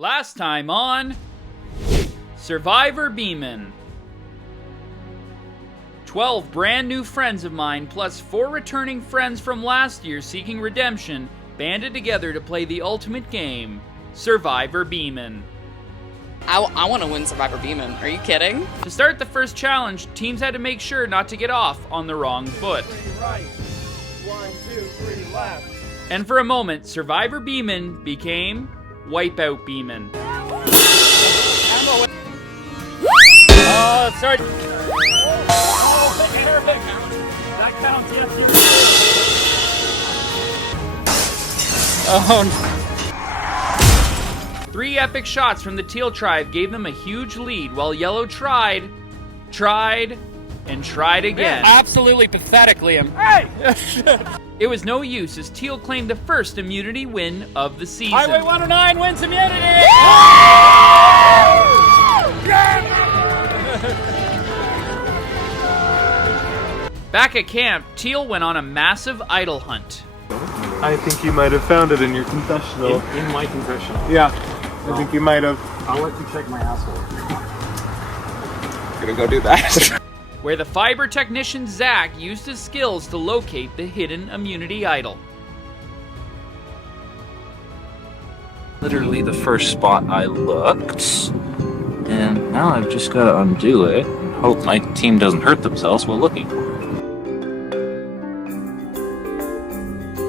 Last time on Survivor Biemans. 12 brand new friends of mine, plus 4 returning friends from last year seeking redemption, banded together to play the ultimate game, Survivor Biemans. I want to win Survivor Biemans. Are you kidding? To start the first challenge, teams had to make sure not to get off on the wrong foot. 3 right, 1, 2, 3 left. And for a moment, Survivor Biemans became Wipeout Biemans. Sorry. That counts, yes. Oh, 3 epic shots from the Teal tribe gave them a huge lead, while Yellow tried, and tried again. Absolutely pathetic, Liam. Hey! It was no use as Teal claimed the first immunity win of the season. Highway 109 wins immunity! Back at camp, Teal went on a massive idol hunt. I think you might have found it in your confessional. In my confessional. Yeah, I think you might have. I'll let you check my asshole. Gonna go do that. Where the fiber technician Zach used his skills to locate the hidden immunity idol. Literally the first spot I looked, and now I've just got to undo it and hope my team doesn't hurt themselves while looking for it.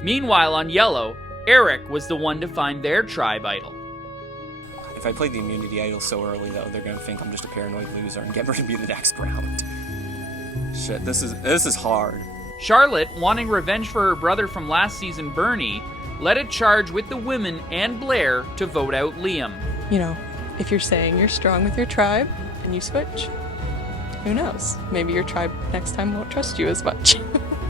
Meanwhile on Yellow, Eric was the one to find their tribe idol. If I played the immunity idol so early, though, they're gonna think I'm just a paranoid loser and get ready to be the next round. Shit, this is hard. Charlotte, wanting revenge for her brother from last season, Bernie, led a charge with the women and Blair to vote out Liam. You know, if you're saying you're strong with your tribe and you switch, who knows? Maybe your tribe next time won't trust you as much.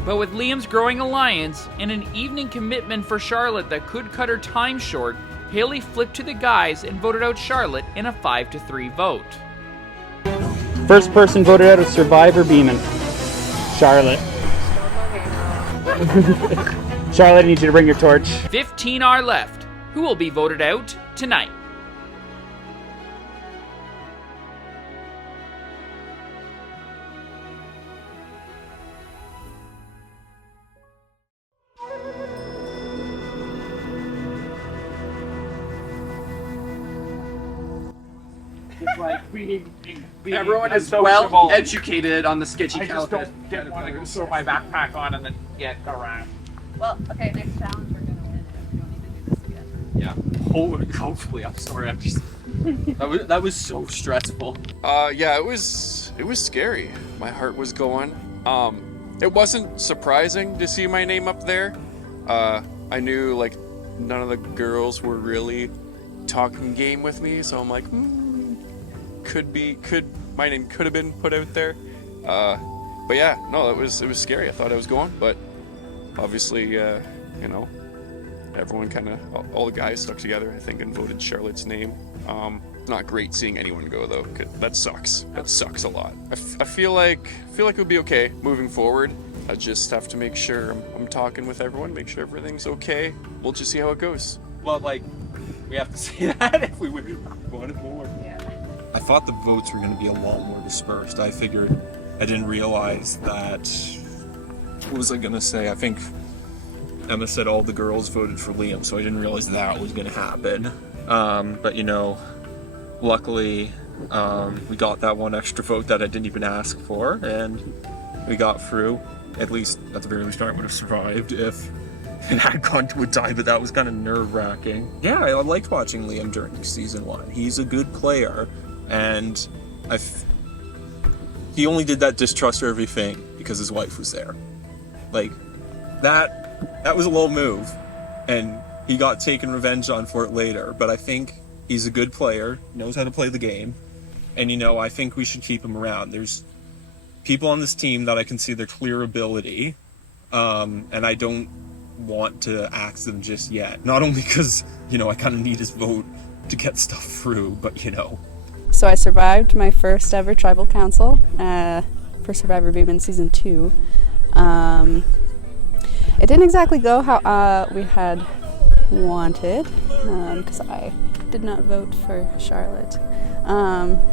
But with Liam's growing alliance and an evening commitment for Charlotte that could cut her time short, Haley flipped to the guys and voted out Charlotte in a 5-3 vote. First person voted out of Survivor Biemans. Charlotte. Charlotte, I need you to bring your torch. 15 are left. Who will be voted out tonight? Everyone is well educated on the sketchy I just caliphate. don't want to go throw my backpack on and then get around. Well, okay, next challenge we're gonna win it. We don't need to do this again. Yeah. Hopefully, I'm sorry. I'm just. That was so stressful. Yeah, it was scary. My heart was going. It wasn't surprising to see my name up there. I knew like none of the girls were really talking game with me, so I'm like, my name could have been put out there. But yeah, no, it was scary. I thought I was going, but obviously, you know, everyone kind of, all the guys stuck together, I think, and voted Charlotte's name. Not great seeing anyone go though. That sucks. That sucks a lot. I feel like it would be okay moving forward. I just have to make sure I'm talking with everyone, make sure everything's okay. We'll just see how it goes. Well, like, we have to say that if we wanted more. Yeah. I thought the votes were going to be a lot more dispersed. I didn't realize that. What was I going to say? I think Emma said all the girls voted for Liam, so I didn't realize that was going to happen. But you know, luckily, we got that one extra vote that I didn't even ask for, and we got through. At least, at the very least, I would have survived if it had gone to a tie, but that was kind of nerve-wracking. Yeah, I liked watching Liam during season 1. He's a good player, and he only did that distrust everything because his wife was there. Like, that was a little move, and he got taken revenge on for it later, but I think he's a good player, knows how to play the game, and you know, I think we should keep him around. There's people on this team that I can see their clear ability, and I don't want to axe them just yet. Not only because, you know, I kind of need his vote to get stuff through, but you know. So I survived my first ever tribal council for Survivor Biemans season 2. It didn't exactly go how we had wanted, because I did not vote for Charlotte,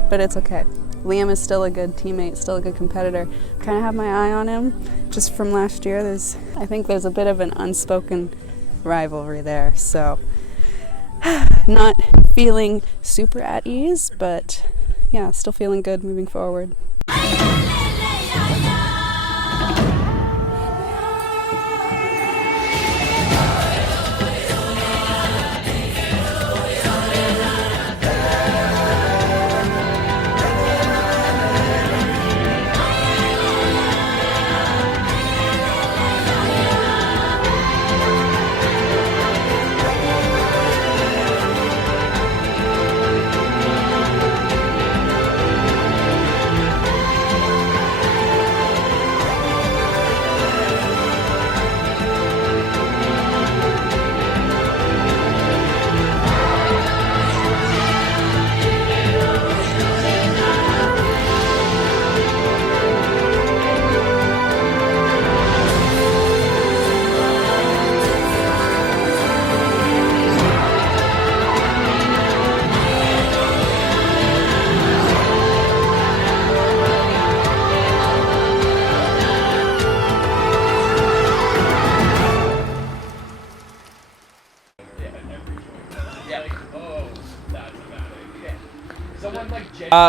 but it's okay. Liam is still a good teammate, still a good competitor. Kind of have my eye on him just from last year. I think there's a bit of an unspoken rivalry there, so not feeling super at ease, but yeah, still feeling good moving forward.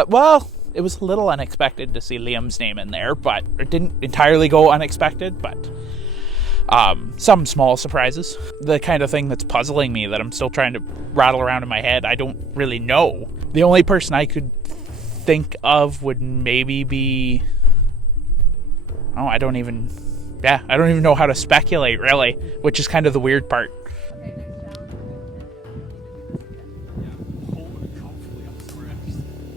Well, it was a little unexpected to see Liam's name in there, but it didn't entirely go unexpected, but some small surprises. The kind of thing that's puzzling me that I'm still trying to rattle around in my head, I don't really know. The only person I could think of would maybe be... Oh, I don't even know how to speculate, really, which is kind of the weird part.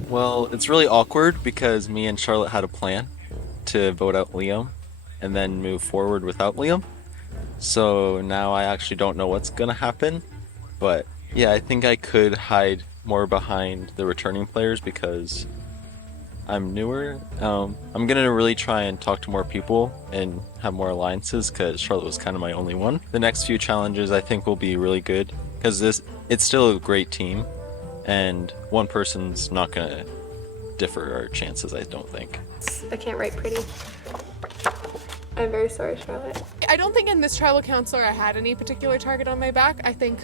Well, it's really awkward because me and Charlotte had a plan to vote out Liam and then move forward without Liam. So now I actually don't know what's gonna happen. But yeah, I think I could hide more behind the returning players because I'm newer. I'm gonna really try and talk to more people and have more alliances because Charlotte was kind of my only one. The next few challenges I think will be really good because it's still a great team. And one person's not gonna differ our chances, I don't think. I can't write pretty. I'm very sorry, Charlotte. I don't think in this tribal councilor I had any particular target on my back. I think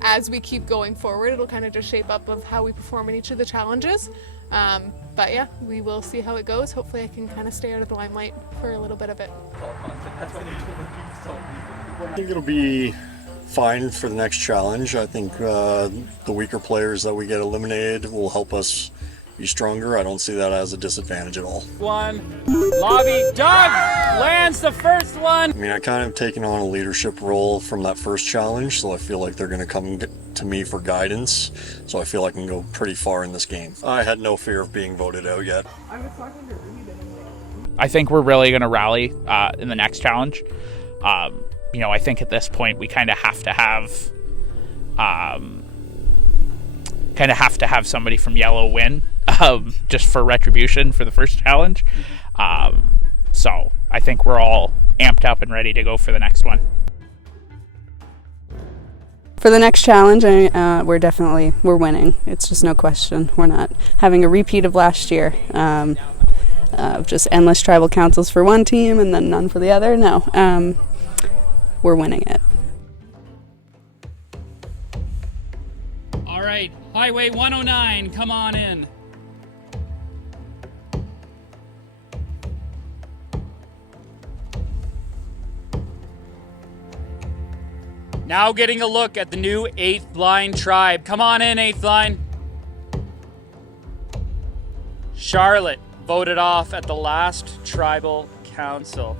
as we keep going forward, it'll kind of just shape up of how we perform in each of the challenges. But yeah, we will see how it goes. Hopefully I can kind of stay out of the limelight for a little bit of it. I think it'll be fine for the next challenge. I think the weaker players that we get eliminated will help us be stronger. I don't see that as a disadvantage at all. One. Lobby. Doug lands the first one. I mean, I kind of taken on a leadership role from that first challenge, so I feel like they're going to come to me for guidance. So I feel I can go pretty far in this game. I had no fear of being voted out yet. I think we're really going to rally in the next challenge. You know, I think at this point we kind of have to have somebody from Yellow win, just for retribution for the first challenge. So I think we're all amped up and ready to go for the next one. For the next challenge, we're winning. It's just no question. We're not having a repeat of last year. Just endless tribal councils for one team and then none for the other. No. We're winning it. All right, Highway 109, come on in. Now getting a look at the new 8th Line tribe. Come on in, 8th Line. Charlotte voted off at the last tribal council.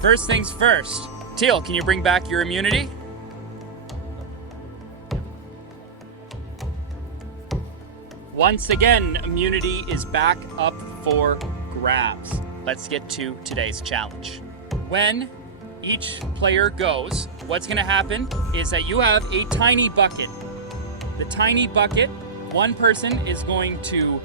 First things first. Teal, can you bring back your immunity? Once again, immunity is back up for grabs. Let's get to today's challenge. When each player goes, what's gonna happen is that you have a tiny bucket. The tiny bucket One person is going to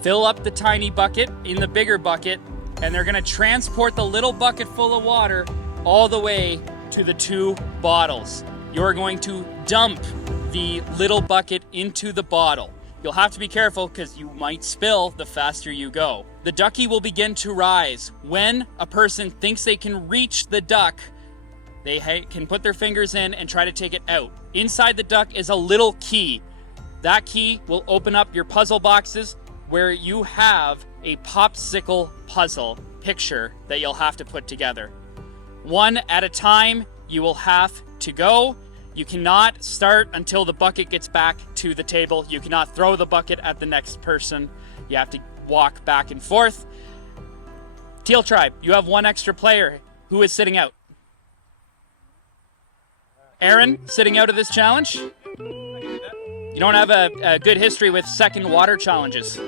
fill up the tiny bucket in the bigger bucket, and they're gonna transport the little bucket full of water all the way to the 2 bottles. You're going to dump the little bucket into the bottle. You'll have to be careful because you might spill the faster you go. The ducky will begin to rise. When a person thinks they can reach the duck, they can put their fingers in and try to take it out. Inside the duck is a little key. That key will open up your puzzle boxes where you have a popsicle puzzle picture that you'll have to put together. One at a time, you will have to go. You cannot start until the bucket gets back to the table. You cannot throw the bucket at the next person. You have to walk back and forth. Teal Tribe, you have 1 extra player. Who is sitting out? Aaron, sitting out of this challenge? You don't have a good history with second water challenges.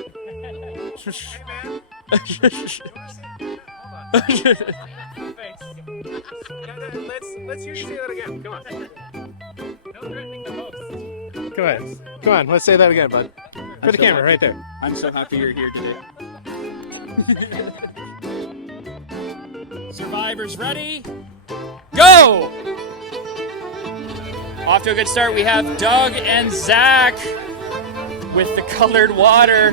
Let's hear you say that again. Come on. Come on, let's say that again, bud. For the camera, right there. I'm so happy you're here today. Survivors ready? Go! Off to a good start. We have Doug and Zach with the colored water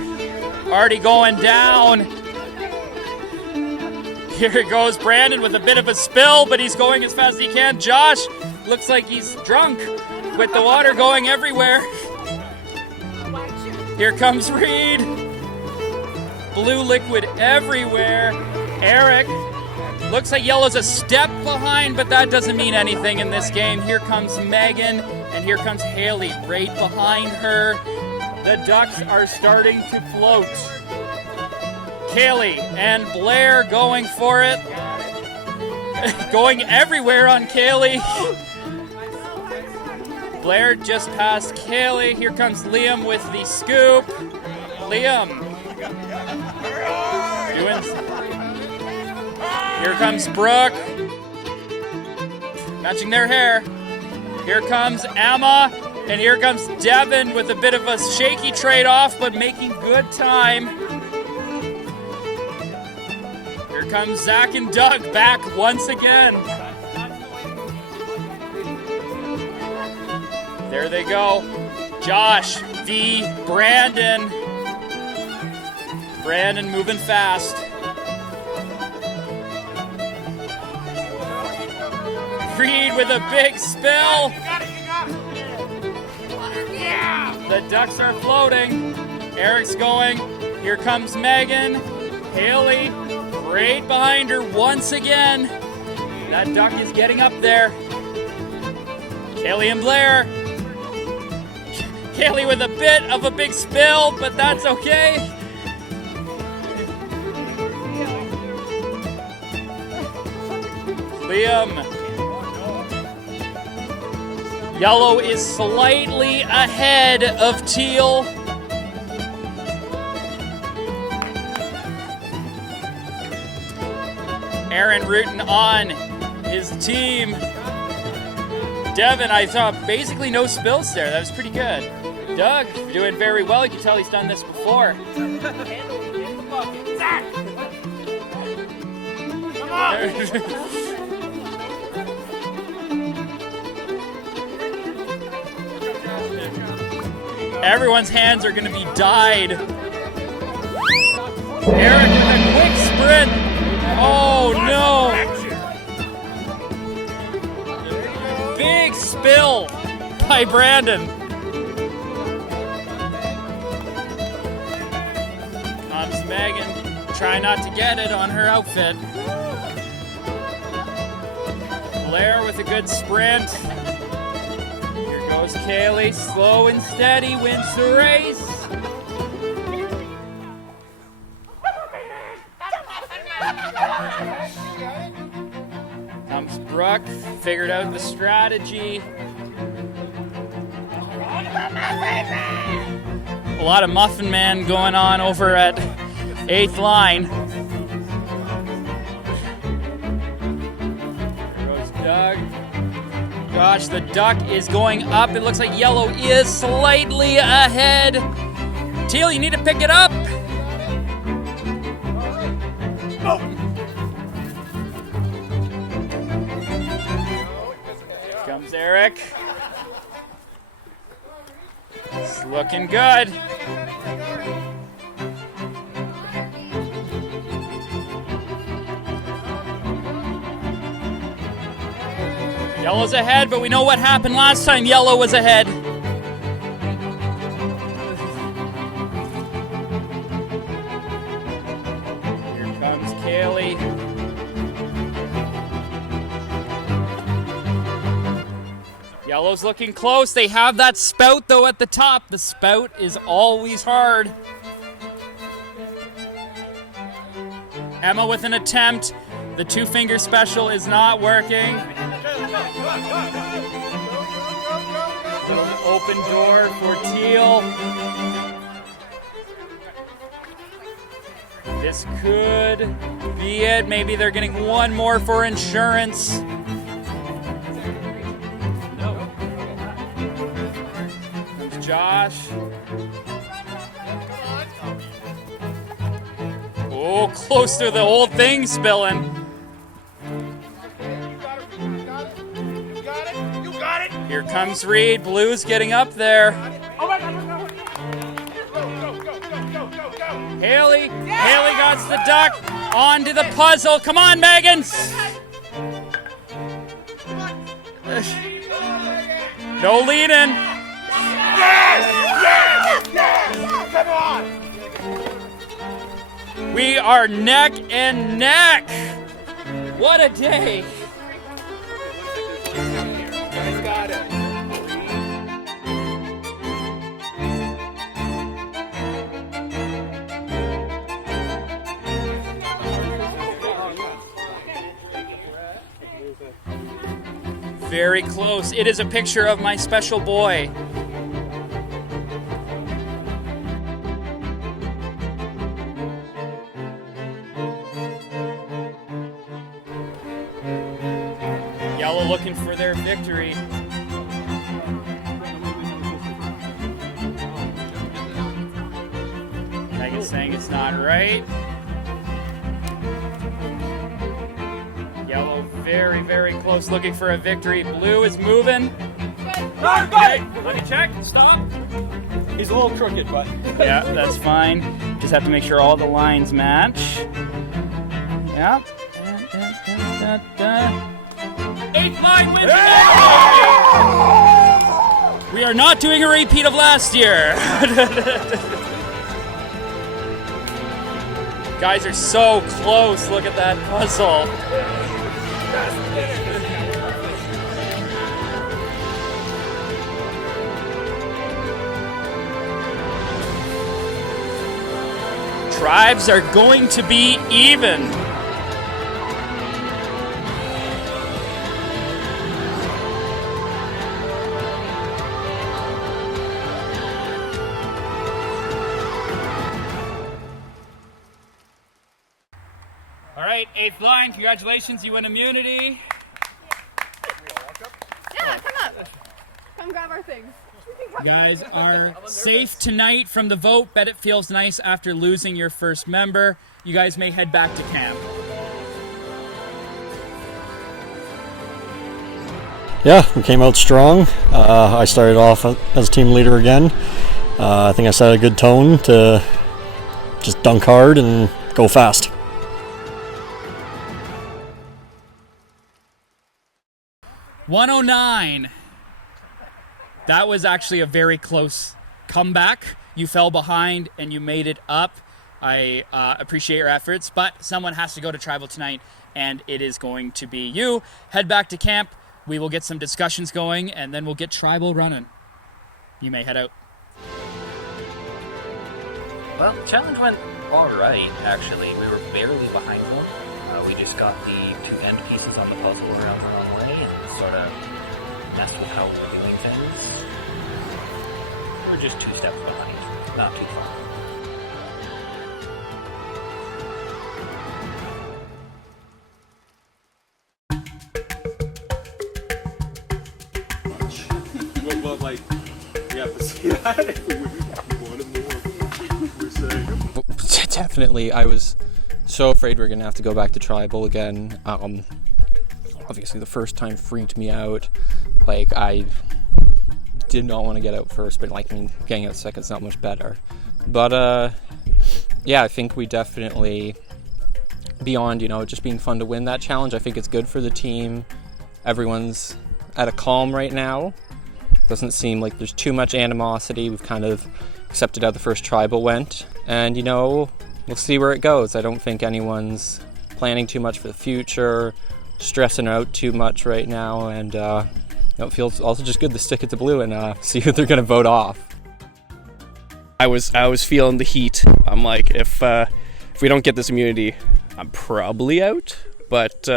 already going down. Here goes Brandon with a bit of a spill, but he's going as fast as he can. Josh looks like he's drunk with the water going everywhere. Here comes Reed. Blue liquid everywhere. Eric looks like yellow's a step behind, but that doesn't mean anything in this game. Here comes Megan, and here comes Haley right behind her. The ducks are starting to float. Kaylee and Blair going for it. Going everywhere on Kaylee. Blair just passed Kaylee. Here comes Liam with the scoop. Liam. Here comes Brooke. Matching their hair. Here comes Emma. And here comes Devin with a bit of a shaky trade-off, but making good time. Here comes Zach and Doug back once again. There they go. Josh v. Brandon. Brandon moving fast. Reed with a big spill. The ducks are floating. Eric's going. Here comes Megan. Haley right behind her once again. That duck is getting up there. Kaylee and Blair. Kaylee with a bit of a big spill, but that's okay. Liam. Yellow is slightly ahead of teal. Aaron rooting on his team. Devin, I saw basically no spills there. That was pretty good. Doug, doing very well. You can tell he's done this before. Zach! Come on! Everyone's hands are going to be dyed. Eric with a quick sprint. Oh no! Big spill by Brandon. Comes Megan. Try not to get it on her outfit. Blair with a good sprint. Goes Kaylee, slow and steady, wins the race. Comes Brooke, figured out the strategy. A lot of Muffin Man going on over at 8th line. There goes Doug. Gosh, the duck is going up. It looks like yellow is slightly ahead. Teal, you need to pick it up. Here comes Eric. It's looking good. Yellow's ahead, but we know what happened last time yellow was ahead. Here comes Kaylee. Yellow's looking close. They have that spout though at the top. The spout is always hard. Emma with an attempt. The two-finger special is not working. Open door for Teal. This could be it. Maybe they're getting one more for insurance. No. There's Josh. Oh, close to the whole thing spilling. Here comes Reed. Blue's getting up there. Haley. Haley got the duck. Onto the puzzle. Come on, Megan. No lead-in. Come on! We are neck and neck. What a day. Very close. It is a picture of my special boy. Yellow looking for their victory. Megan's saying it's not right. Yellow very, very close, looking for a victory. Blue is moving. Okay, let me check. Stop. He's a little crooked, but... Yeah, that's fine. Just have to make sure all the lines match. Yeah. Eighth line wins. We are not doing a repeat of last year. Guys are so close. Look at that puzzle. Tribes are going to be even. All right, eighth line, congratulations, you win immunity. Yeah, come up. Come grab our things. You guys are safe tonight from the vote. Bet it feels nice after losing your first member. You guys may head back to camp. Yeah, we came out strong. I started off as team leader again. I think I set a good tone to just dunk hard and go fast. .109. That was actually a very close comeback. You fell behind and you made it up. I appreciate your efforts, but someone has to go to tribal tonight, and it is going to be you. Head back to camp. We will get some discussions going, and then we'll get tribal running. You may head out. Well, the challenge went all right, actually. We were barely behind one. We just got the two end pieces on the puzzle around the wrong way and sort of messed with how we're doing things. We're just 2 steps behind, not too far. Well, like, we have to see that. We wanted more. We're saying. Definitely, I was so afraid we were going to have to go back to tribal again. Obviously, the first time freaked me out. Like, I did not want to get out first, but like, I mean, getting out second's not much better. But yeah, I think we definitely, beyond, you know, just being fun to win that challenge, I think it's good for the team. Everyone's at a calm right now. Doesn't seem like there's too much animosity. We've kind of accepted how the first tribal went, and you know, we'll see where it goes. I don't think anyone's planning too much for the future, stressing out too much right now, and you know, it feels also just good to stick it to blue and see who they're going to vote off. I was feeling the heat. I'm like, if we don't get this immunity, I'm probably out. But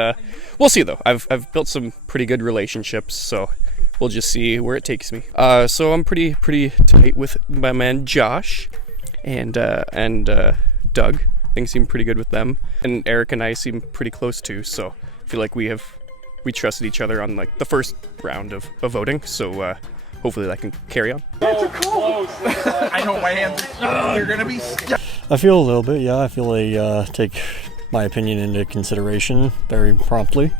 we'll see though. I've built some pretty good relationships, so we'll just see where it takes me. So I'm pretty tight with my man Josh and Doug. Things seem pretty good with them, and Eric and I seem pretty close too. So I feel like we trusted each other on like the first round of voting. So hopefully that can carry on. Close. I know my hands. They're gonna be. I feel a little bit, yeah. I feel they take my opinion into consideration very promptly.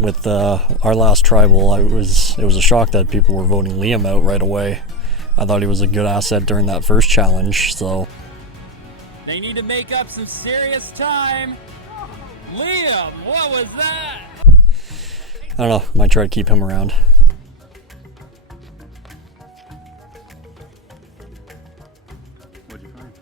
With our last tribal, it was a shock that people were voting Liam out right away. I thought he was a good asset during that first challenge, so. They need to make up some serious time. Liam, what was that? I don't know, might try to keep him around. What'd you find?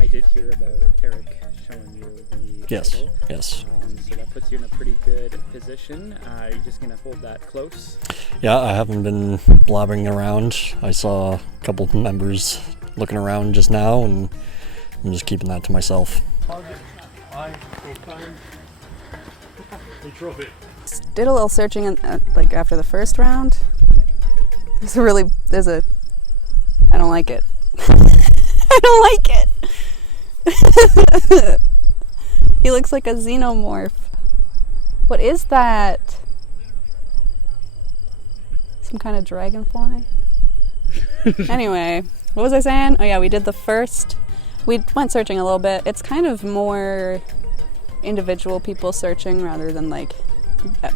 I did hear about Eric showing you the Yes, photo. yes. So that puts you in a pretty good position. Are you just going to hold that close? Yeah, I haven't been blabbering around. I saw a couple of members looking around just now, and I'm just keeping that to myself. Did a little searching like after the first round. There's a I don't like it. I don't like it. He looks like a xenomorph. What is that? Some kind of dragonfly? Anyway, what was I saying? Oh yeah, we did the first. We went searching a little bit. It's kind of more individual people searching rather than like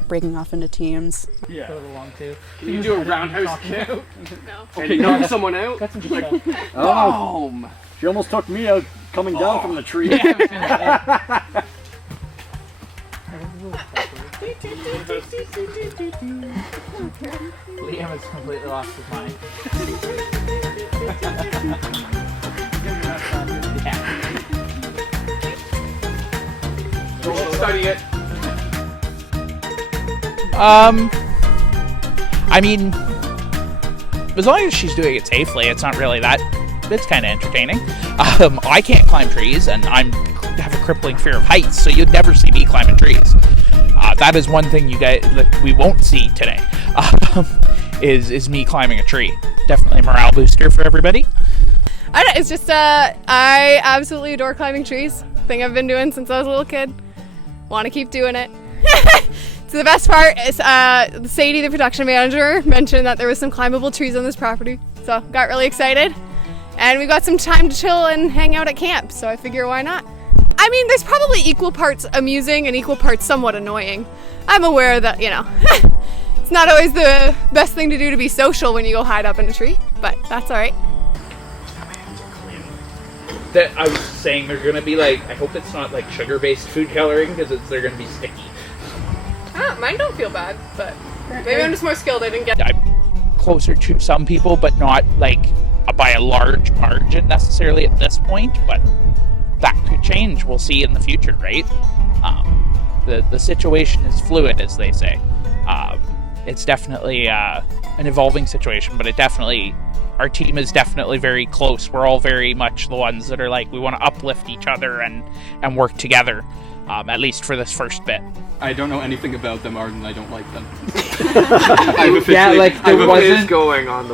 breaking off into teams. Yeah. Put it along too. Can you do a roundhouse kick? No. Okay, knock someone out. Got some Like, boom! She almost took me out coming down from the tree. Liam has completely lost his mind. Study it. I mean, as long as she's doing it safely, it's not really that. It's kind of entertaining. I can't climb trees, and I have a crippling fear of heights, so you'd never see me climbing trees. That is one thing you guys that we won't see today. Is me climbing a tree. Definitely a morale booster for everybody. I don't know, it's just I absolutely adore climbing trees. Thing I've been doing since I was a little kid. Want to keep doing it. So the best part is Sadie, the production manager, mentioned that there was some climbable trees on this property. So got really excited. And we got some time to chill and hang out at camp, so I figure why not? I mean, there's probably equal parts amusing and equal parts somewhat annoying. I'm aware that, you know, it's not always the best thing to do to be social when you go hide up in a tree, but that's all right. That I was saying they're gonna be like, I hope it's not like sugar-based food coloring because they're gonna be sticky. Mine don't feel bad, but maybe I'm just more skilled. I didn't get. I'm closer to some people, but not like by a large margin necessarily at this point, but that could change. We'll see in the future, right? The situation is fluid, as they say. It's definitely an evolving situation, but our team is definitely very close. We're all very much the ones that are like, we want to uplift each other and work together, at least for this first bit. I don't know anything about them, Arden. I don't like them.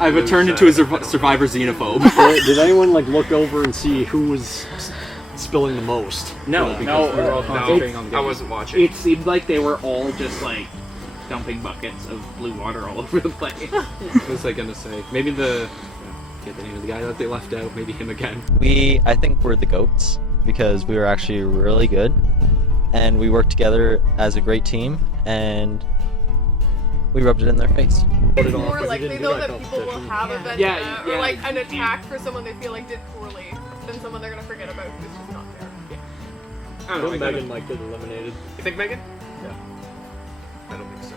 I've turned into a survivor xenophobe. Did anyone like look over and see who was spilling the most? No, because no, we were all concentrating on the I game. wasn't watching. It seemed like they were all just like dumping buckets of blue water all over the place. What was I gonna say? Maybe get the name of the guy that they left out. Maybe him again. I think we're the GOATs because we were actually really good, and we worked together as a great team, and we rubbed it in their face. It's more likely though that people will have a vendetta or like an attack for someone they feel like did poorly than someone they're gonna forget about who's just not there. I don't know. Megan might get eliminated. You think Megan? Yeah. I don't think so.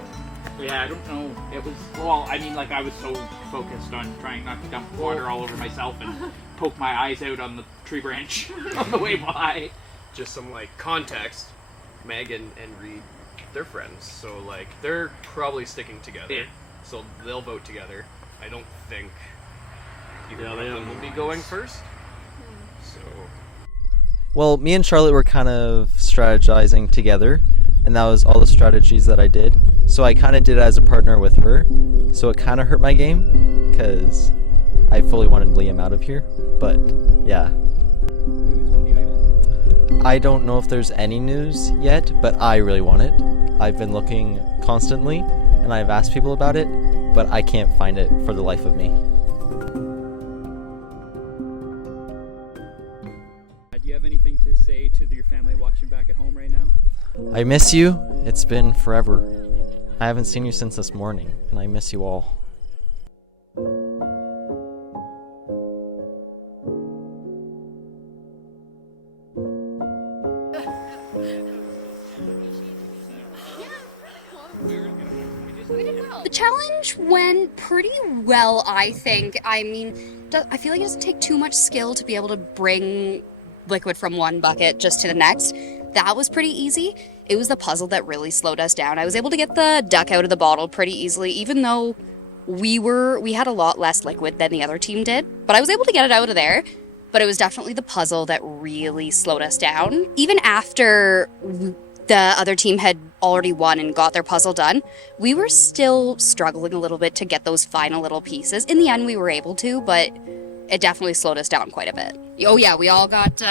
Yeah, I don't know. It was, well, I mean, like, I was so focused on trying not to dump water all over myself and poke my eyes out on the tree branch on the way by. Just some, like, context. Megan and Reed, they're friends, so, like, they're probably sticking together. Yeah. So they'll vote together. I don't think either Yeah, one of them will be going first. So... Well, me and Charlotte were kind of strategizing together, and that was all the strategies that I did. So I kind of did it as a partner with her, so it kind of hurt my game, because I fully wanted Liam out of here, but yeah. I don't know if there's any news yet, but I really want it. I've been looking constantly, and I've asked people about it, but I can't find it for the life of me. Do you have anything to say to your family watching back at home right now? I miss you. It's been forever. I haven't seen you since this morning, and I miss you all. The challenge went pretty well, I think. I mean, I feel like it doesn't take too much skill to be able to bring liquid from one bucket just to the next. That was pretty easy. It was the puzzle that really slowed us down. I was able to get the duck out of the bottle pretty easily, even though we had a lot less liquid than the other team did. But I was able to get it out of there. But it was definitely the puzzle that really slowed us down. Even after the other team had already won and got their puzzle done, we were still struggling a little bit to get those final little pieces. In the end, we were able to, but it definitely slowed us down quite a bit. Oh yeah, we all got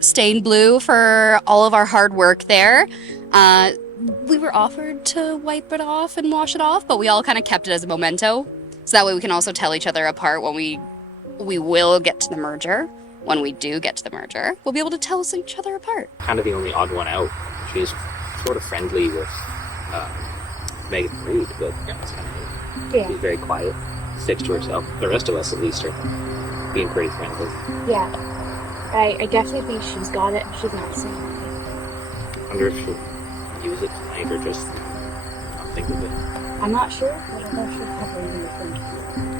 stained blue for all of our hard work there. We were offered to wipe it off and wash it off, but we all kind of kept it as a memento. So that way we can also tell each other apart when we will get to the merger. When we do get to the merger, we'll be able to tell each other apart. Kind of the only odd one out. She's sort of friendly with Megan Reed, but that's kind of it. Yeah. She's very quiet, sticks to herself. The rest of us, at least, are being pretty friendly. Yeah. I definitely think she's got it. She's not saying anything. I wonder if she'll use it tonight or just not think of it. I'm not sure, but I know she'll probably be referring to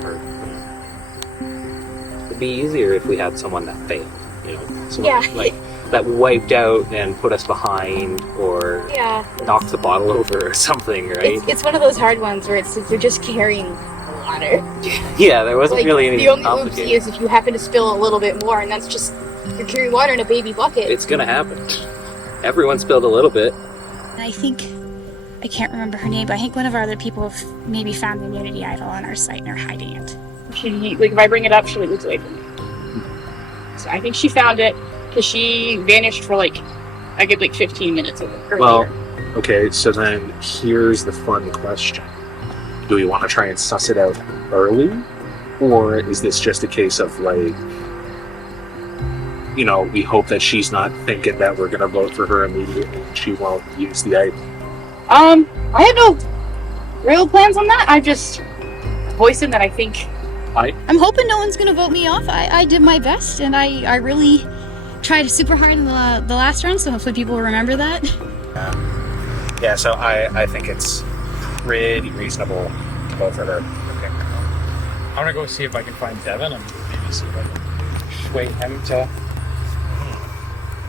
Or, it'd be easier if we had someone that failed, you know? Someone like that wiped out and put us behind, or knocked the bottle over or something, right? It's one of those hard ones where it's you're just carrying water. Yeah, there wasn't really anything The only complicated. oopsie is if you happen to spill a little bit more, and that's just you're carrying water in a baby bucket. It's gonna happen. Everyone spilled a little bit. I think, I can't remember her name, but I think one of our other people have maybe found the immunity idol on our site and are hiding it. If I bring it up, she moves away from me. So I think she found it because she vanished for a good 15 minutes earlier. Well, okay, so then here's the fun question. Do we want to try and suss it out early? Or is this just a case of we hope that she's not thinking that we're going to vote for her immediately and she won't use the item? I had no real plans on that. I just voicing that I think. I'm hoping no one's gonna vote me off. I did my best, and I really tried super hard in the last round, so hopefully people will remember that. Yeah, so I think it's pretty reasonable to vote for her. Okay. I'm gonna go see if I can find Devin and maybe see if I can sway him to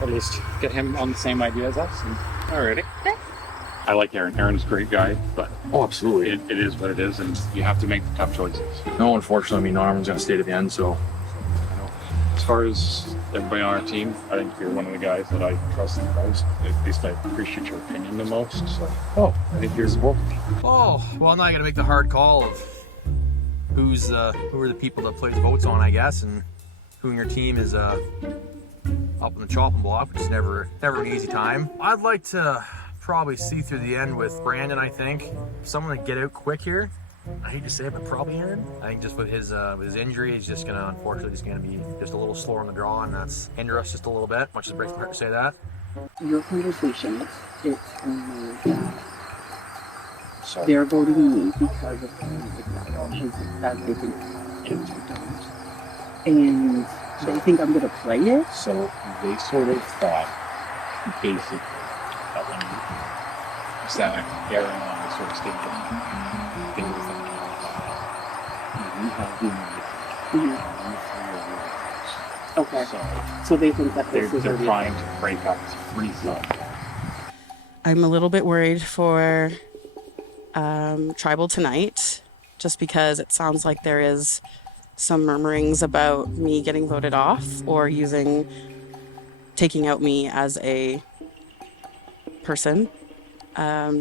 at least get him on the same idea as us. Alrighty. I like Aaron. Aaron's a great guy, but absolutely, it is what it is, and you have to make the tough choices. No, unfortunately, I mean, not everyone's going to stay to the end. So, as far as everybody on our team, I think you're one of the guys that I trust the most. At least I appreciate your opinion the most. So, I think you're both. Oh, well, now I got to make the hard call of who are the people that plays votes on, I guess, and who in your team is up on the chopping block, which is never an easy time. I'd like to probably see through the end with Brandon, I think. Someone to get out quick here. I hate to say it, but probably Aaron. I think just with his injury, he's just gonna, unfortunately, just gonna be just a little slower on the draw, and that's hinder us just a little bit. Much as it breaks my heart to say that. Your conversation, it's only that they're voting me because of the music that they think Andrew don't. And they think I'm gonna play it. So they sort of thought, basically, that when you sat Aaron on the sort of stage, they were thinking, you have the music, Okay. So they think that they're trying to break up free stuff. I'm a little bit worried for Tribal tonight, just because it sounds like there is some murmurings about me getting voted off or taking out me as a person,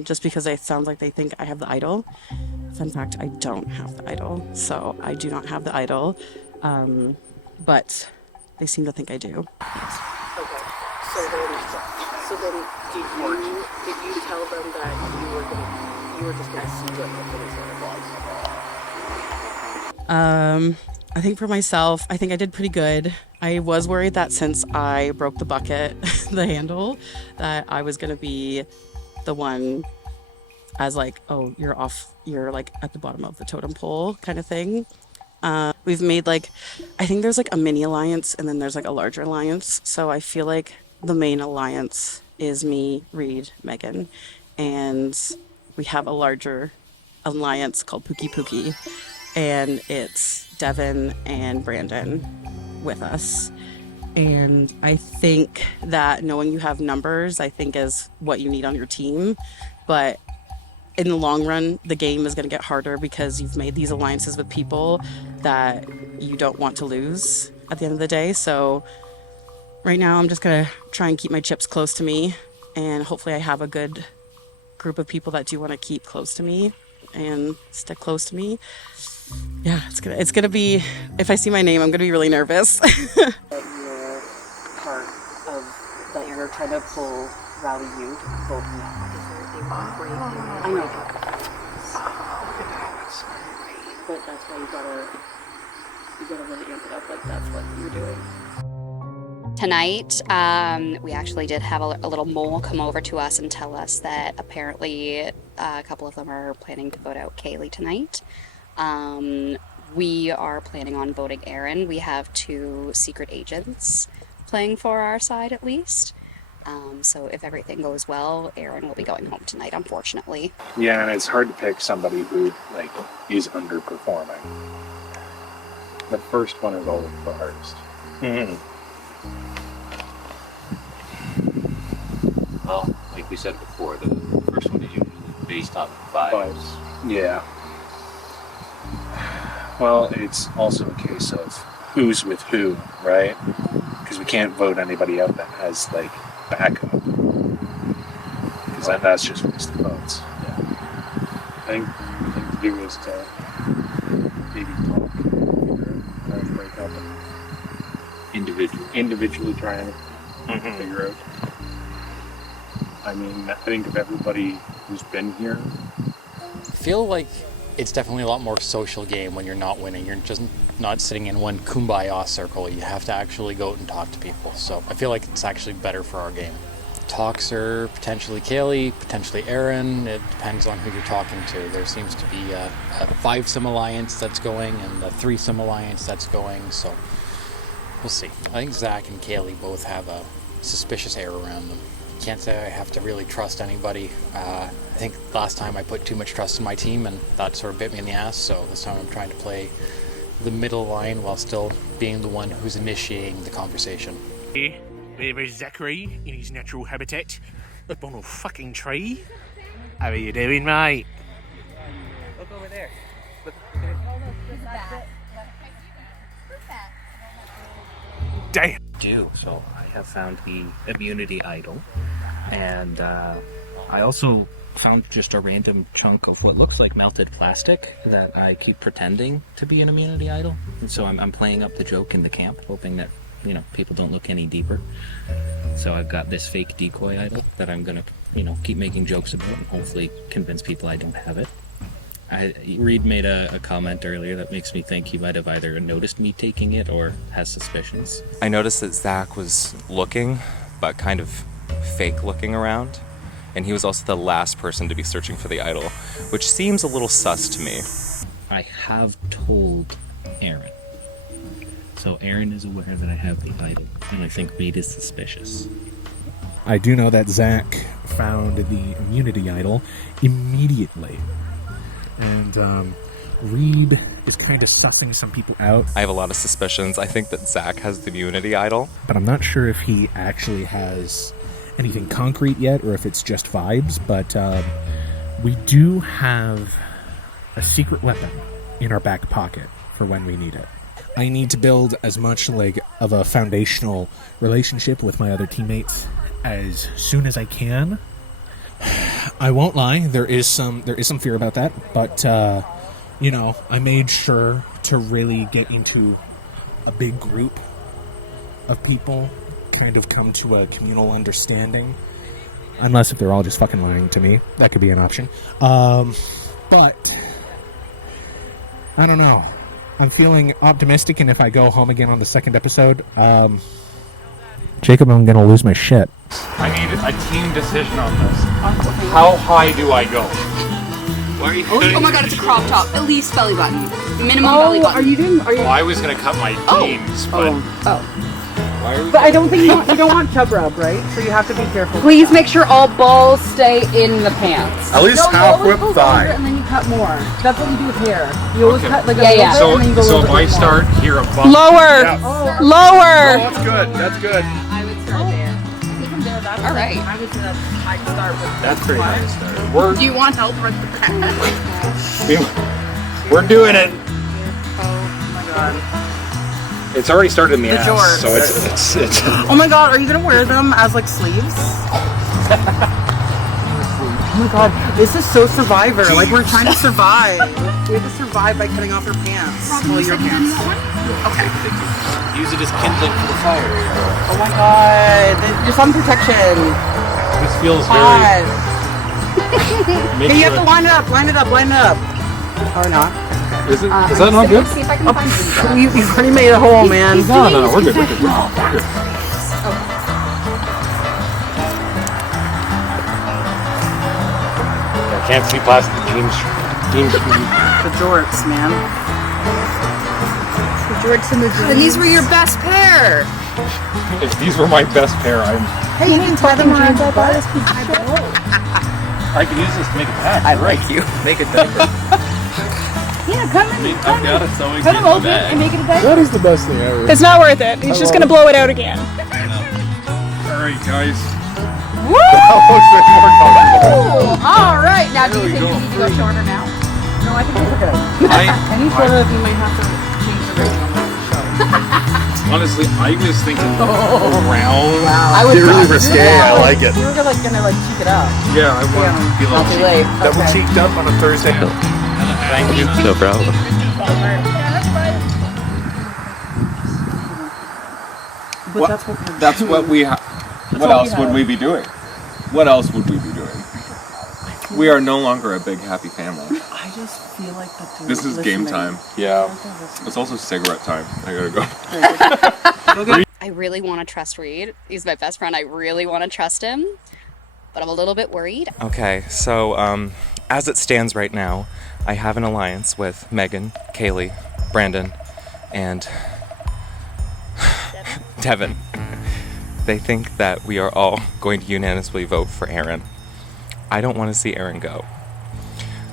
just because it sounds like they think I have the idol. In fact, I don't have the idol, so I do not have the idol, but they seem to think I do. Okay. So then, did you tell them that you were just gonna see what the finish was? I think for myself, I think I did pretty good. I was worried that since I broke the bucket, the handle, that I was gonna be the one as like, oh, you're off, you're like at the bottom of the totem pole kind of thing. We've made I think there's like a mini alliance and then there's like a larger alliance. So I feel like the main alliance is me, Reed, Megan, and we have a larger alliance called Pookie Pookie, and it's Devin and Brandon with us. And I think that knowing you have numbers, I think is what you need on your team. But in the long run, the game is going to get harder because you've made these alliances with people that you don't want to lose at the end of the day. So right now I'm just going to try and keep my chips close to me, and hopefully I have a good group of people that do want to keep close to me and stick close to me. Yeah, it's gonna be, if I see my name, I'm gonna be really nervous. That you're part of, that you're trying to rally you to vote me off. I know. But that's why you gotta really amp it up, like that's what you're doing. Tonight, we actually did have a little mole come over to us and tell us that apparently a couple of them are planning to vote out Kaylee tonight. We are planning on voting Aaron. We have 2 secret agents playing for our side at least. So if everything goes well, Aaron will be going home tonight, unfortunately. Yeah, and it's hard to pick somebody who is underperforming. The first one is always the hardest. Mm-hmm. Well, like we said before, the first one is usually based on vibes. Yeah. Well, it's also a case of who's with who, right? Because we can't vote anybody out that has backup. Because that's just wasted votes. Yeah. I think the thing to do is to maybe talk, try and break up and individually try and figure out. I mean, I think of everybody who's been here. I feel like it's definitely a lot more social game when you're not winning. You're just not sitting in one kumbaya circle. You have to actually go out and talk to people. So I feel like it's actually better for our game. Talks are potentially Kaylee, potentially Aaron. It depends on who you're talking to. There seems to be a 5-some alliance that's going and a 3-some alliance that's going. So we'll see. I think Zach and Kaylee both have a suspicious air around them. Can't say I have to really trust anybody. I think last time I put too much trust in my team and that sort of bit me in the ass, so this time I'm trying to play the middle line while still being the one who's initiating the conversation. There is Zachary in his natural habitat, up on a fucking tree. How are you doing, mate? Look over there. Look. Damn. So I have found the immunity idol, and I also found just a random chunk of what looks like melted plastic that I keep pretending to be an immunity idol. And so I'm playing up the joke in the camp, hoping that people don't look any deeper. So I've got this fake decoy idol that I'm gonna, keep making jokes about and hopefully convince people I don't have it. Reed made a comment earlier that makes me think he might have either noticed me taking it or has suspicions. I noticed that Zach was looking, but kind of fake looking around. And he was also the last person to be searching for the idol, which seems a little sus to me. I have told Aaron. So Aaron is aware that I have the idol, and I think Reed is suspicious. I do know that Zach found the immunity idol immediately. And Reed is kind of sussing some people out. I have a lot of suspicions. I think that Zach has the immunity idol. But I'm not sure if he actually has anything concrete yet or if it's just vibes. But we do have a secret weapon in our back pocket for when we need it. I need to build as much of a foundational relationship with my other teammates as soon as I can. I won't lie, there is some fear about that, but I made sure to really get into a big group of people, kind of come to a communal understanding. Unless if they're all just fucking lying to me, that could be an option. But I don't know. I'm feeling optimistic, and if I go home again on the second episode, Jacob, I'm gonna lose my shit. I need a team decision on this. How high do I go? Why are you Oh my god, it's a crop top. At least belly button. Minimum belly button. Well, I was gonna cut my jeans, but why are we But I don't think you don't want chub rub, right? So you have to be careful. Please make sure all balls stay in the pants. At least half whip thigh. And then you cut more. That's what you do with hair. You always cut like a Yeah, yeah. little bit, and then you go a So little if bit I more. start here above, Lower! Yeah. Lower! Oh, that's good. That's good. I would start there. From there, that's All right. I would say I'd start with. That's pretty high to start. Do you want help with the We're doing it. Oh my god. It's already started in the ass, jorts. so it's. Oh my god, are you gonna wear them as like sleeves? Oh my god, this is so Survivor. Like we're trying to survive. We have to survive by cutting off your pants. Well, your pants. Okay. Use it as kindling for the fire. Oh my god, your sun protection. This feels Hot. very. Okay, you have to line it up, line it up, line it up. Or not. Is that not good? See if I can find You've already made a hole, man. No, we're good. We're good. We're good. I can't see past the jeans. The jorts, man. The jorts and the jeans. And these were your best pair. If these were my best pair, Hey, you can tie them around your butt. I can use this to make a patch. I like you. Make a diaper. Yeah, come in. I've got a sewing Cut them open and make it a diaper. That is the best thing ever. It's not worth it. He's just gonna blow it out again. All right, guys. Woo! All right, now do you think you need to go shorter now? No, I think these are good. Any shorter, you might have to change the rating on the show. Honestly, I was thinking round. Wow. I was really risque. I like it. You were gonna cheek it up. Yeah, I want to be a little Not too cheeky. late. Double Okay. cheeked up on a Thursday. Thank you. No problem. But that's what we're That's doing. what we have. What else would we be doing? What else would we be doing? We are no longer a big happy family. I just feel like that. This is game time. Yeah. It's also cigarette time. I gotta go. I really want to trust Reed. He's my best friend. I really want to trust him, but I'm a little bit worried. Okay, so as it stands right now, I have an alliance with Megan, Kaylee, Brandon, and Devin. They think that we are all going to unanimously vote for Aaron. I don't want to see Aaron go.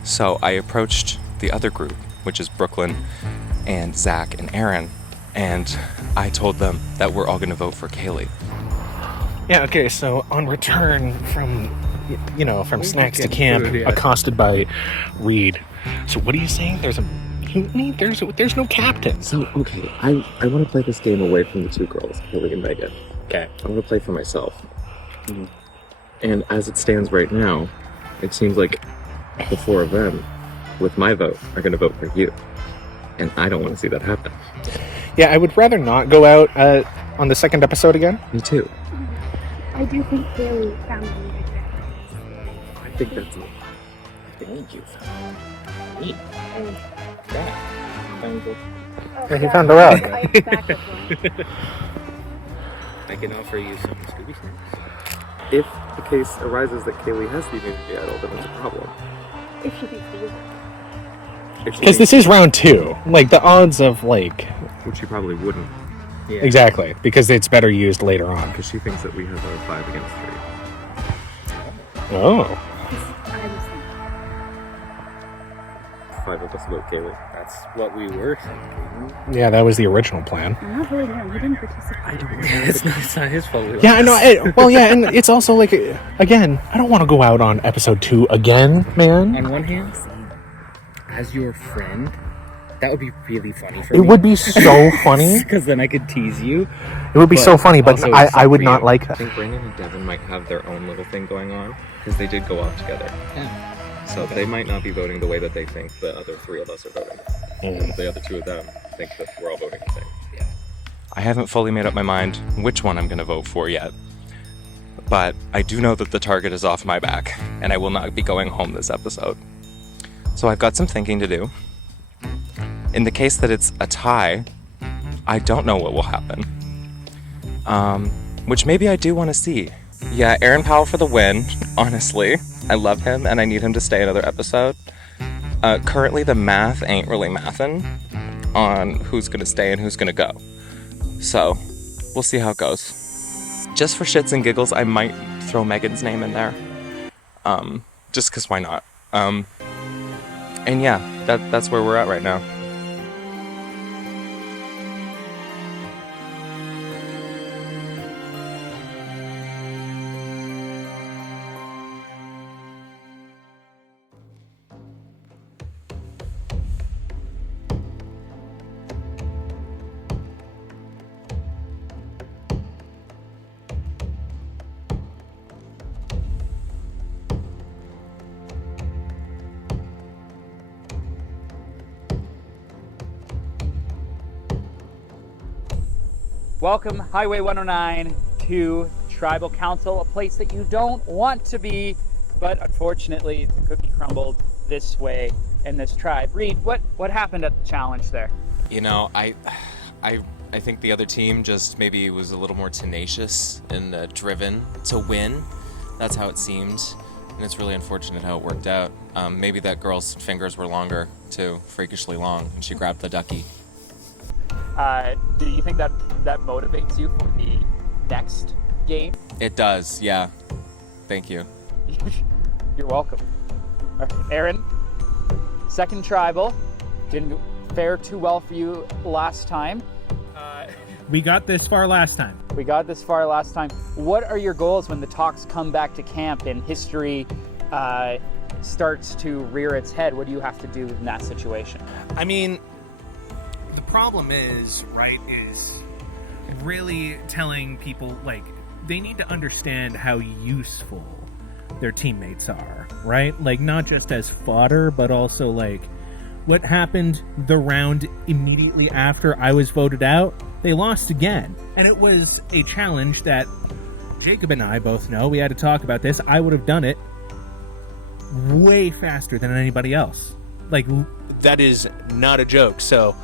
So I approached the other group, which is Brooklyn and Zach and Aaron, and I told them that we're all going to vote for Kaylee. Yeah, okay, so on return from, from snacks to Getting camp, food, yeah. accosted by Reed. So what are you saying? There's a mutiny? There's no captain. So, okay, I want to play this game away from the two girls, Kaylee and Megan. Okay. I want to play for myself. And as it stands right now, it seems like the four of them, with my vote, are going to vote for you. And I don't want to see that happen. Yeah, I would rather not go out on the second episode again? Me too. I do think Haley found me. I think that's it. Thank you. Neat. Yeah, he found a rock. I can offer you some Scooby snacks. If the case arises that Kaylee has the immunity idol, then it's a problem. If she thinks to use it. Because this is round 2. Like, the odds of, like... Which she probably wouldn't. Yeah. Exactly, because it's better used later on. Because she thinks that we have a 5 against 3. Oh. 5 of us vote Kaylee. That's what we were thinking. Yeah, that was the original plan. I'm not voting him. He didn't participate. I don't It's not his fault. Yeah, I know. Well, yeah, and it's also like, again, I don't want to go out on episode 2 again, man. On one hand, as your friend, that would be really funny for me. It would be so funny. Because then I could tease you. It would be so funny, but Also, I would for not you. like I that. think Brandon and Devin might have their own little thing going on, because they did go off together. Yeah. So they might not be voting the way that they think the other 3 of us are voting. And the other 2 of them think that we're all voting the same. Yeah. I haven't fully made up my mind which one I'm going to vote for yet. But I do know that the target is off my back, and I will not be going home this episode. So I've got some thinking to do. In the case that it's a tie, I don't know what will happen. Which maybe I do want to see. Yeah, Aaron Powell for the win, honestly. I love him, and I need him to stay another episode. Currently, the math ain't really mathin' on who's going to stay and who's going to go. So, we'll see how it goes. Just for shits and giggles, I might throw Megan's name in there. Just because why not? And yeah, that's where we're at right now. Welcome, Highway 109, to Tribal Council, a place that you don't want to be, but unfortunately the cookie crumbled this way in this tribe. Reed, what happened at the challenge there? You know, I think the other team just maybe was a little more tenacious and driven to win. That's how it seemed, and it's really unfortunate how it worked out. Maybe that girl's fingers were longer, too, freakishly long, and she grabbed the ducky. Do you think that motivates you for the next game? It does, yeah. Thank you. You're welcome. Aaron, second tribal. Didn't fare too well for you last time. We got this far last time. What are your goals when the talks come back to camp and history starts to rear its head? What do you have to do in that situation? I mean, the problem is really telling people, like, they need to understand how useful their teammates are, right? Like, not just as fodder, but also, like, what happened the round immediately after I was voted out? They lost again. And it was a challenge that Jacob and I both know. We had to talk about this. I would have done it way faster than anybody else. Like, that is not a joke. So,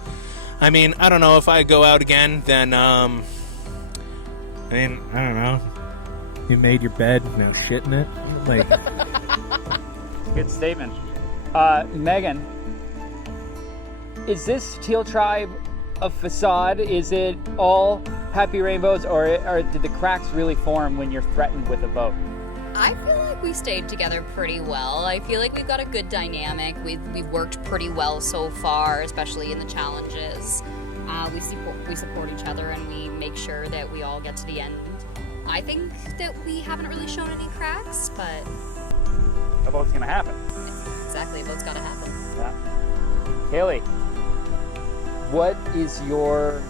I mean, I don't know if I go out again, then, I don't know. You made your bed, now shit in it. Like, Good statement. Megan, is this Teal Tribe a facade? Is it all happy rainbows, or did the cracks really form when you're threatened with a vote? I feel like we stayed together pretty well. I feel like we've got a good dynamic. We've worked pretty well so far, especially in the challenges. We support each other, and we make sure that we all get to the end. I think that we haven't really shown any cracks, but A vote's gonna happen. exactly, a vote's gotta happen. Yeah. Haley, what is your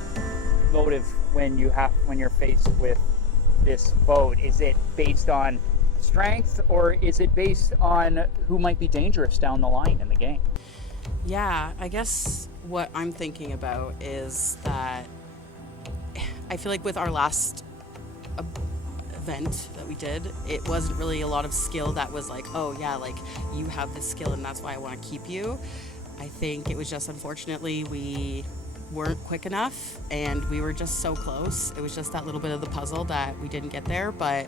motive when you're faced with this vote? Is it based on strength, or is it based on who might be dangerous down the line in the game? Yeah, I guess what I'm thinking about is that I feel like with our last event that we did, it wasn't really a lot of skill that was like, oh yeah, like you have this skill and that's why I want to keep you. I think it was just unfortunately we weren't quick enough and we were just so close. It was just that little bit of the puzzle that we didn't get there. But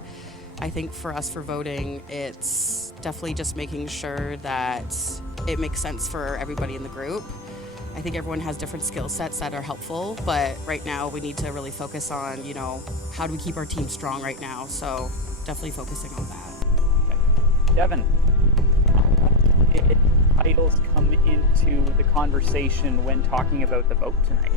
I think for us for voting, it's definitely just making sure that it makes sense for everybody in the group. I think everyone has different skill sets that are helpful, but right now we need to really focus on, you know, how do we keep our team strong right now? So definitely focusing on that. Okay. Devin, did titles come into the conversation when talking about the vote tonight?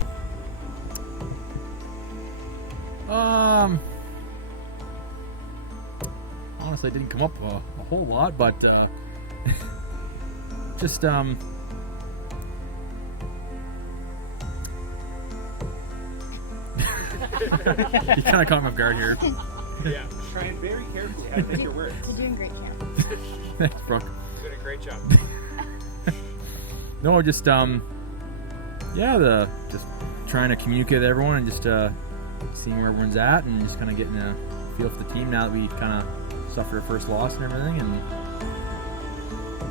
Honestly, it didn't come up a whole lot, but just you kind of caught me off guard here. Yeah, trying very carefully how to make your words. You're doing great, Cam. Thanks, Brooke. You're doing a great job. No, just yeah, just trying to communicate with everyone and just seeing where everyone's at and just kind of getting a feel for the team now that we kind of suffered our first loss and everything, and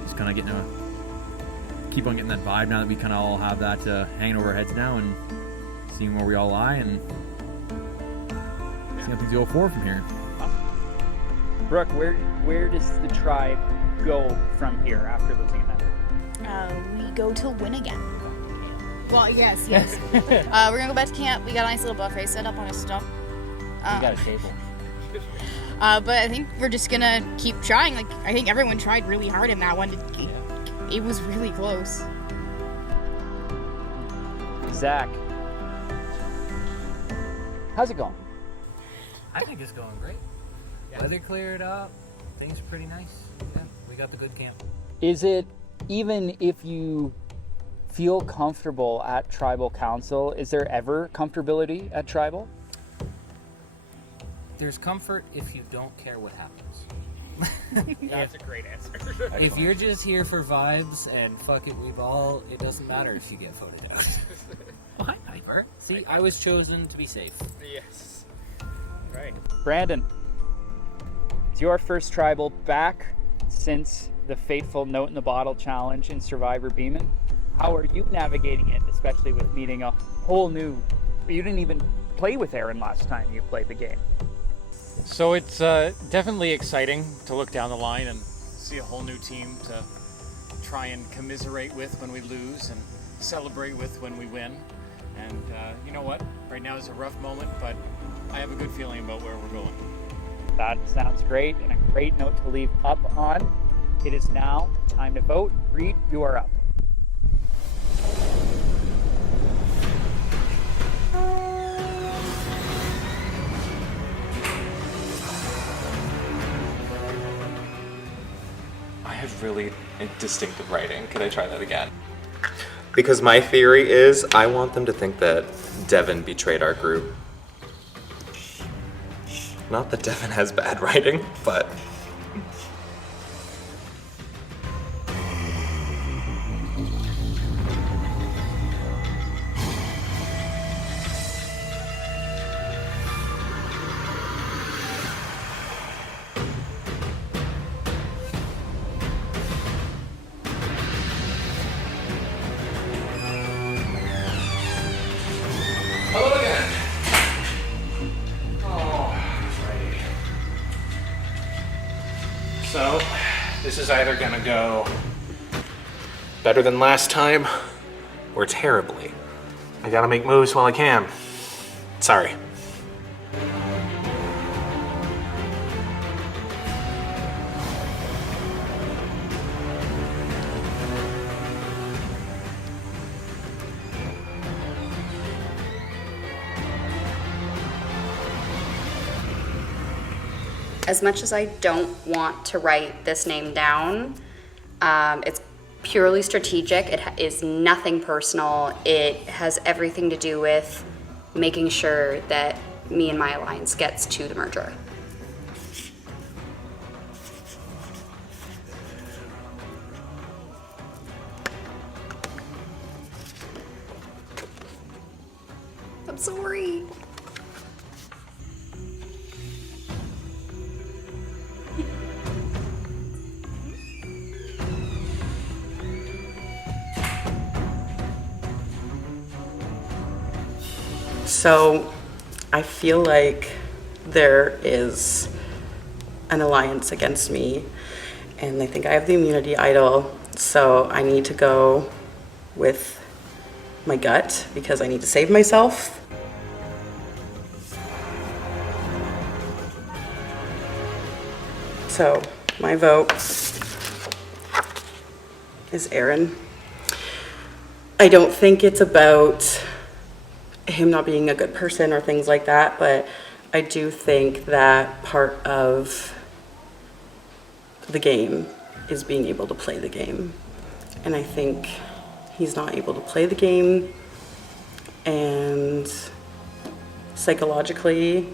just kind of keep on getting that vibe now that we kind of all have that hanging over our heads now and seeing where we all lie and seeing how things go forward from here. Brooke, where does the tribe go from here after losing that? We go to win again. Well, yes. We're gonna go back to camp. We got a nice little buffet set up on a stump. You got a table. But I think we're just gonna keep trying. Like, I think everyone tried really hard in that one. It was really close. Zach, how's it going? I think it's going great. Weather cleared up. Things are pretty nice. Yeah, we got the good camp. Is it, even if you feel comfortable at Tribal Council, is there ever comfortability at Tribal? There's comfort if you don't care what happens. That's a great answer. If you're just here for vibes and fuck it, we ball, it doesn't matter if you get voted out. Oh, hi, Piper. See, I was chosen to be safe. Yes. Right. Brandon, it's your first Tribal back since the fateful Note in the Bottle challenge in Survivor Biemans. How are you navigating it, especially with meeting a whole new... You didn't even play with Aaron last time you played the game. So it's definitely exciting to look down the line and see a whole new team to try and commiserate with when we lose and celebrate with when we win. And you know what? Right now is a rough moment, but I have a good feeling about where we're going. That sounds great, and a great note to leave up on. It is now time to vote. Reed, you are up. I have really distinctive writing. Could I try that again? Because my theory is I want them to think that Devin betrayed our group. Not that Devin has bad writing, but... Hello again. So, this is either gonna go better than last time, or terribly. I gotta make moves while I can. Sorry. As much as I don't want to write this name down, it's purely strategic. It is nothing personal. It has everything to do with making sure that me and my alliance gets to the merger. I'm sorry. So I feel like there is an alliance against me, and they think I have the immunity idol. So I need to go with my gut because I need to save myself. So my vote is Aaron. I don't think it's about him not being a good person or things like that, but I do think that part of the game is being able to play the game. And I think he's not able to play the game, and psychologically,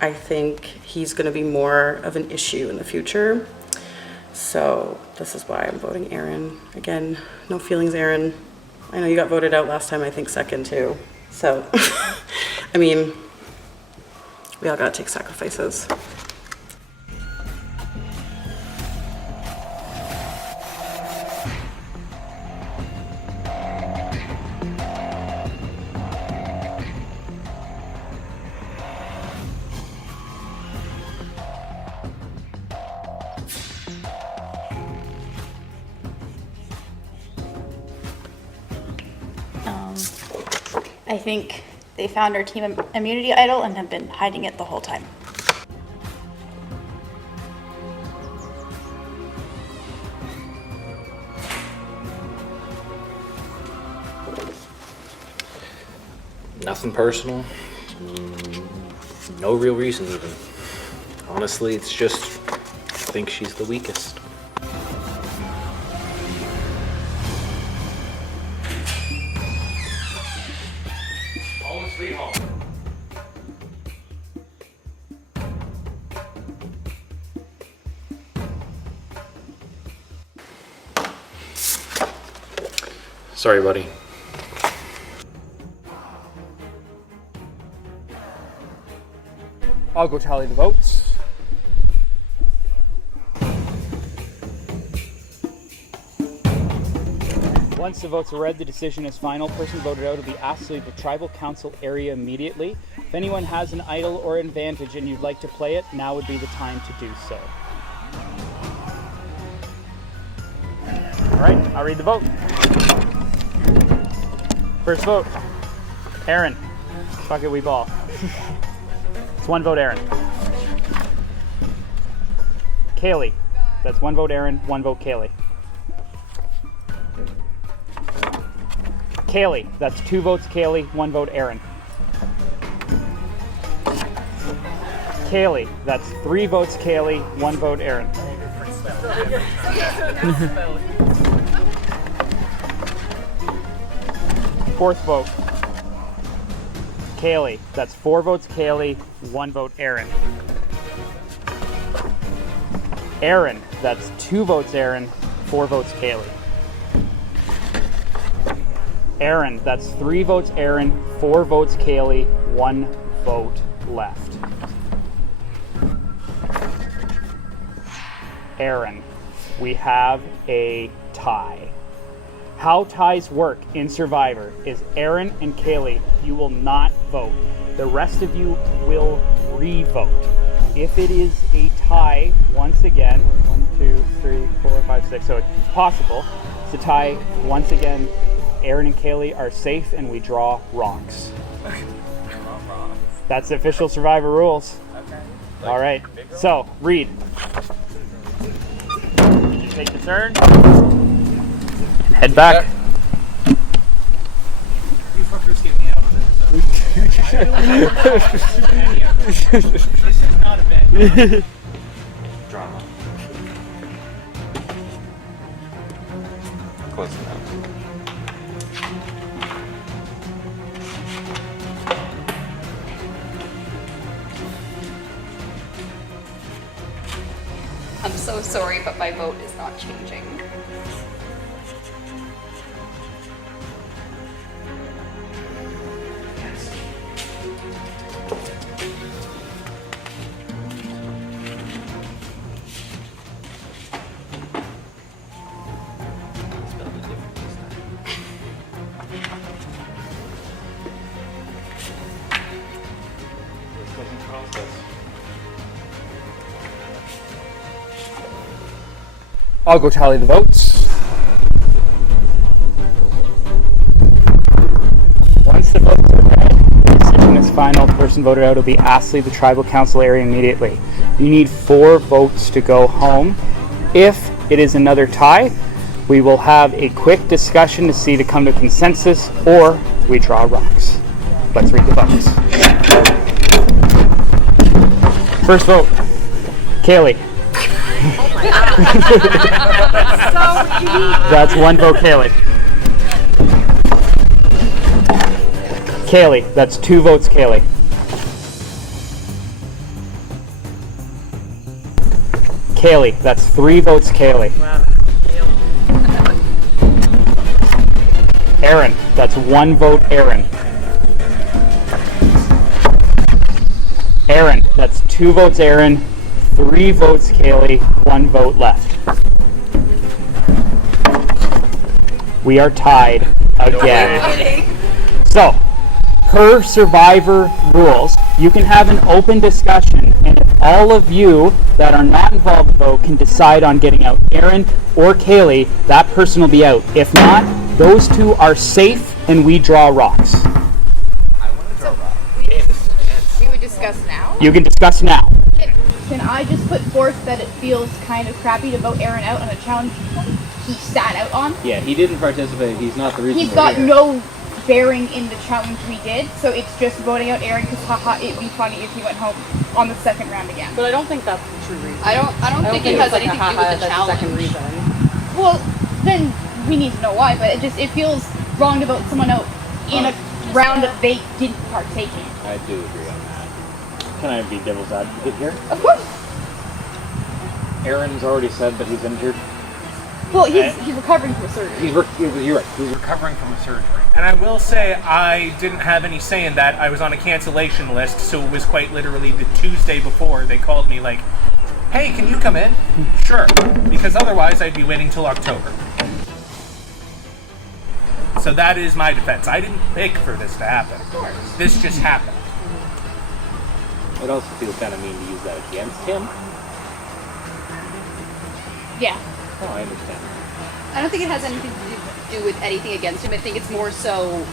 I think he's going to be more of an issue in the future. So this is why I'm voting Aaron. Again, no feelings, Aaron. I know you got voted out last time, I think second too. So, I mean, we all gotta take sacrifices. I think they found our team immunity idol and have been hiding it the whole time. Nothing personal. No real reason even. Honestly, it's just, I think she's the weakest. Sorry, buddy. I'll go tally the votes. Once the votes are read, the decision is final. Person voted out will be asked to leave the tribal council area immediately. If anyone has an idol or advantage and you'd like to play it, now would be the time to do so. All right, I'll read the vote. First vote, Aaron. Fuck it, we ball. It's one vote, Aaron. Kaylee. That's one vote, Aaron. One vote, Kaylee. Kaylee. That's two votes, Kaylee. One vote, Aaron. Kaylee. That's three votes, Kaylee. One vote, Aaron. Fourth vote, Kaylee. That's four votes, Kaylee. One vote, Aaron. Aaron. That's two votes, Aaron. Four votes, Kaylee. Aaron. That's three votes, Aaron. Four votes, Kaylee. One vote left. Aaron. We have a tie. How ties work in Survivor is Aaron and Kaylee, you will not vote. The rest of you will re-vote. If it is a tie, once again, 1, 2, 3, 4, 5, 6, so it's possible. It's a tie. Once again, Aaron and Kaylee are safe and we draw rocks. That's the official Survivor rules. All right, so Reed. You take the turn. Head back. You fuckers get me out of this. This is not a bet. Drama. Close enough. I'm so sorry, but my vote is not changing. I'll go tally the votes. Once the votes are read, the decision is final. Person voted out will be asked to leave the tribal council area immediately. You need 4 votes to go home. If it is another tie, we will have a quick discussion to see to come to consensus, or we draw rocks. Let's read the votes. First vote, Kaylee. That's 1 vote, Kaylee. Kaylee, that's 2 votes, Kaylee. Kaylee, that's 3 votes, Kaylee. Aaron, that's 1 vote, Aaron. Aaron, that's 2 votes, Aaron. 3 votes, Kaylee. 1 vote left. We are tied again. So, per Survivor rules, you can have an open discussion, and if all of you that are not involved in the vote can decide on getting out Aaron or Kaylee, that person will be out. If not, those 2 are safe, and we draw rocks. We would discuss now. You can discuss now. Can I just put forth that it feels kind of crappy to vote Aaron out on a challenge he sat out on? Yeah, he didn't participate. He's not the reason. He's got no bearing in the challenge we did, so it's just voting out Aaron because haha, it'd be funny if he went home on the second round again. But I don't think that's the true reason. I don't think it has anything to do with the challenge. Second reason. Well, then we need to know why, but it feels wrong to vote someone out in a round that they didn't partake in. I do agree on that. Can I be devil's advocate here? Of course. Aaron's already said that he's injured. Well, he's recovering from a surgery. You're right. He's recovering from a surgery. And I will say I didn't have any say in that. I was on a cancellation list, so it was quite literally the Tuesday before they called me like, hey, can you come in? Sure. Because otherwise I'd be waiting till October. So that is my defense. I didn't pick for this to happen. Of course. This just happened. It also feels kind of mean to use that against him. Yeah. Oh, I understand. I don't think it has anything to do with anything against him. I think it's more so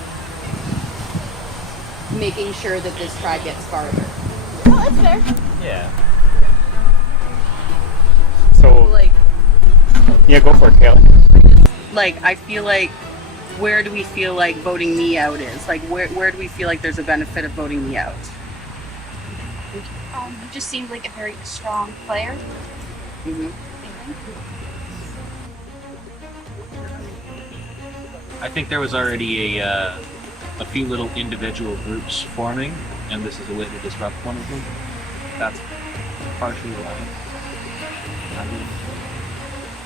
making sure that this tribe gets farther. Oh, that's fair. Yeah. So, like, yeah, go for it, Kaylee. Like, I feel like, where do we feel like voting me out is? Like, where do we feel like there's a benefit of voting me out? He just seemed like a very strong player. Mm-hmm. I think there was already a few little individual groups forming, and this is a way to disrupt one of them. That's partially why.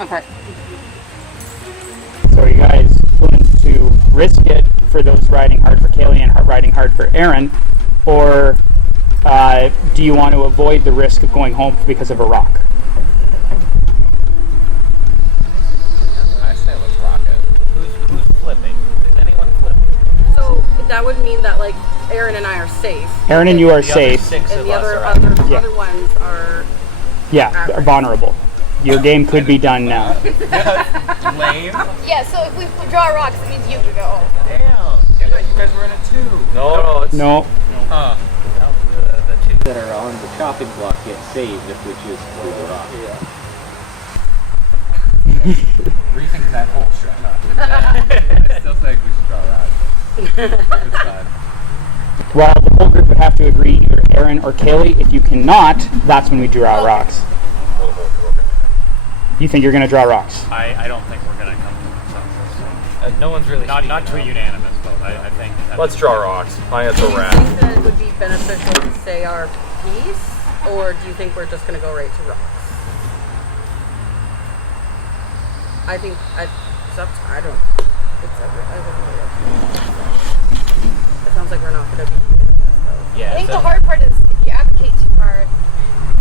Okay. So are you guys willing to risk it for those riding hard for Kaylee and riding hard for Aaron, or do you want to avoid the risk of going home because of a rock? I say let's rock it. Who's flipping? Is anyone flipping? So that would mean that, like, Aaron and I are safe. Aaron and you are safe. And the other ones are... Yeah, they're vulnerable. Your game could be done now. Lame. Yeah, so if we draw rocks, it means you would go home. Damn. Yeah, you guys were in it too. No, it's... No. Huh. The 2 that are on the chopping block get saved if we choose to do the rock. Rethink that whole strat. I still think we should draw rocks. It's fine. Well, the whole group would have to agree either Aaron or Kaylee. If you cannot, that's when we draw rocks. You think you're going to draw rocks? I don't think we're going to come to a consensus. No one's really... Not to a unanimous vote. I think... Let's draw rocks. I think that's a wrap. Do you think that it would be beneficial to say our piece, or do you think we're just going to go right to rocks? I think it's up to, I don't. It's everybody else. It sounds like we're not going to be doing this, though. Yeah. I think the hard part is if you advocate too hard,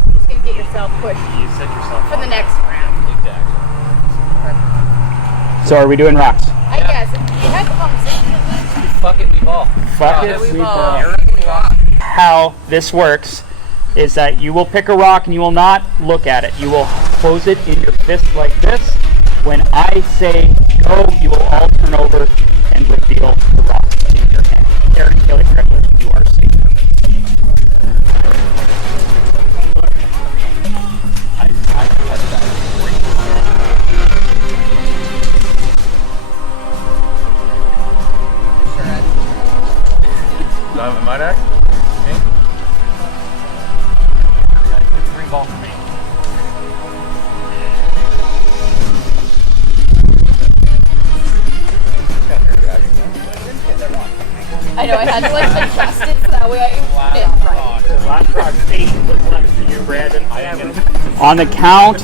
you're just gonna get yourself pushed. You set yourself for up. the next round. Exactly. So are we doing rocks? I guess if you had the conversation at least. Fuck it, we ball. Fuck it, we ball. How this works is that you will pick a rock and you will not look at it. You will close it in your fist like this. When I say go, you will all turn over and reveal the rock in your hand. Aaron, Kelly, congratulations, you are safe. Do I have a mud axe? Okay. Green ball for me. I know, I had to like adjust it so that way I fit right. Last rock state was left to you, Brandon. On the count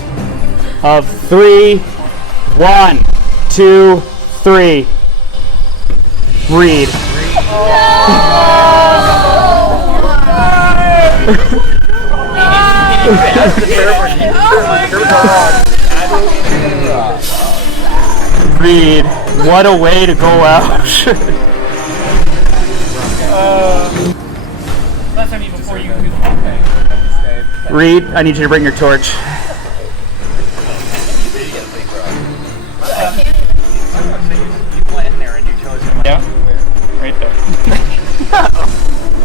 of 3, 1, 2, 3. Read. Read. What a way to go out. That's I mean before you. Reed, I need you to bring your torch. Yeah, right there.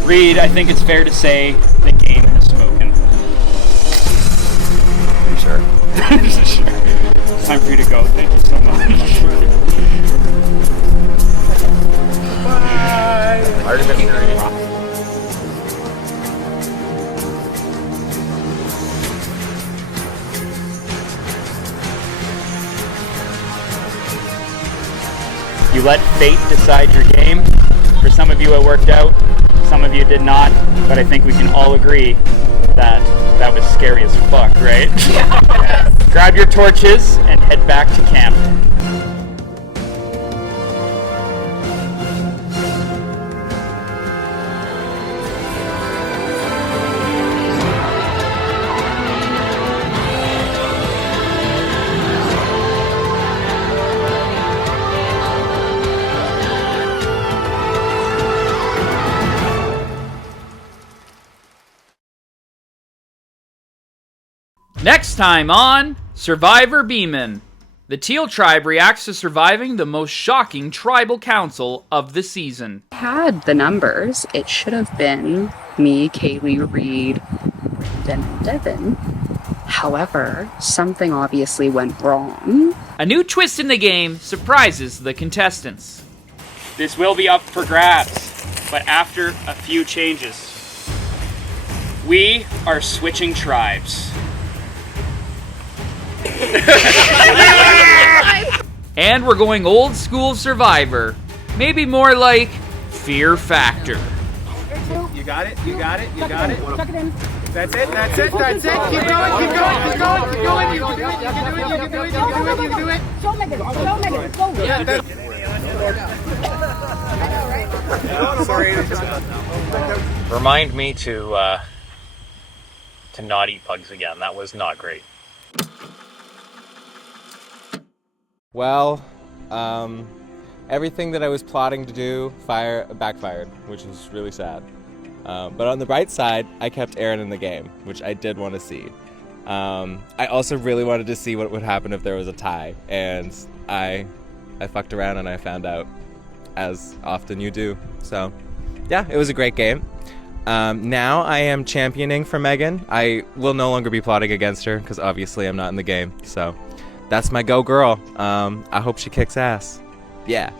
Reed, I think it's fair to say the game has spoken. You sure? Sure. It's time for you to go. Thank you so much. Bye. I already missed your reading. You let fate decide your game. For some of you it worked out, some of you did not, but I think we can all agree that that was scary as fuck, right? Yeah. Grab your torches and head back to camp. Next time on Survivor Beeman, the Teal Tribe reacts to surviving the most shocking tribal council of the season. Had the numbers, it should have been me, Kaylee, Reed, Brandon, and Devin. However, something obviously went wrong. A new twist in the game surprises the contestants. This will be up for grabs, but after a few changes. We are switching tribes. And we're going old school Survivor. Maybe more like Fear Factor. You got it, you got it, you got it. Tuck it in. That's it, that's it, that's it. Keep going, keep going, keep going, keep going. You can do it, you can do it, you can do it, you can do it, you can do it. Show Megan, show Megan, go. Yeah, that's Sorry. Remind me to not eat bugs again. That was not great. Well, everything that I was plotting to do backfired, which was really sad. But on the bright side, I kept Aaron in the game, which I did want to see. I also really wanted to see what would happen if there was a tie, and I fucked around and I found out, as often you do. So, yeah, it was a great game. Now I am championing for Megan. I will no longer be plotting against her, because obviously I'm not in the game, so that's my go girl. I hope she kicks ass. Yeah.